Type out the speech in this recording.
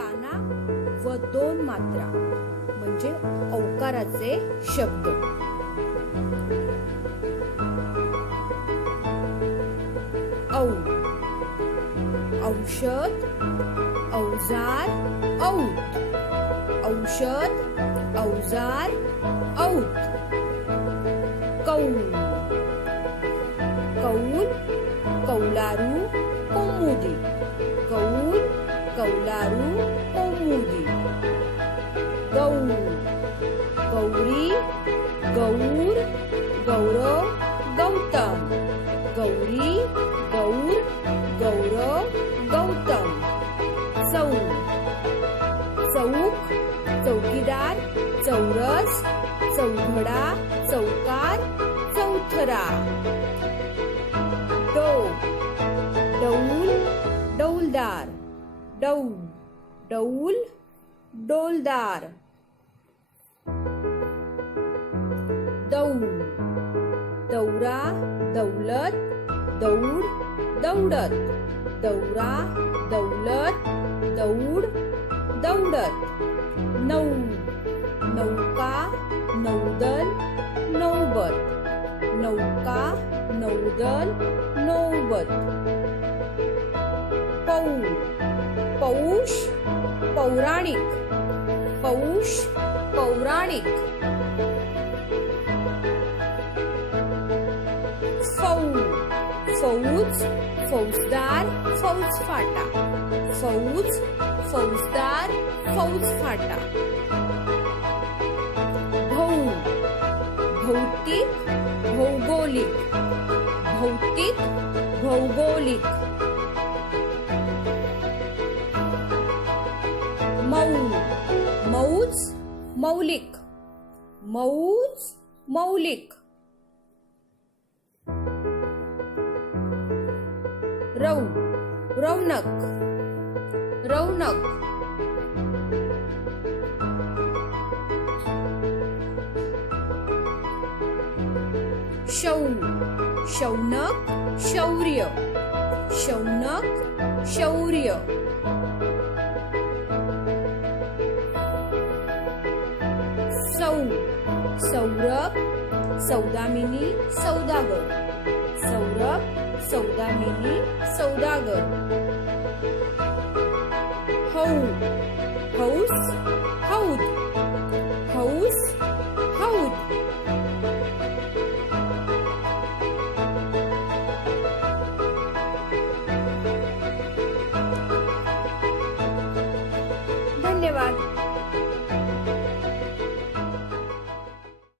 काना व दोन मात्रा म्हणजे औकाराचे शब्द. औ. औषध औजार औत. औषध औजार औत. कौल कौल कौलारू कौमुदी. कौल कौलारू गौरी गौर गौरव गौतम. गौरी गौर गौरव गौतम. चौक. चौक चौकीदार चौरस चौघडा चौकार चौथरा. डो डौल डौलदार. डौल. डौल डोलदार. दौलत दौड दौडत. दौरा दौलत दौड दौडत. नौ नौका नौदल नौबत. नौका नौदल नौबत. पौ पौष पौराणिक. पौष पौराणिक. फौज फौजदार फौज फाटा. फौज फौजदार फौज फाटा. भौ भौतिक भौगोलिक. भौतिक भौगोलिक. मऊ मौज मौलिक. मौज मौलिक. रौ रौनक रौनक. शौ शौनक शौर्य. शौनक शौर्य. सौ सौरभ सौदामिनी सौदागर. सौरभ सौदामिनी सौदागर हौ हौस हौद हौस हौद धन्यवाद.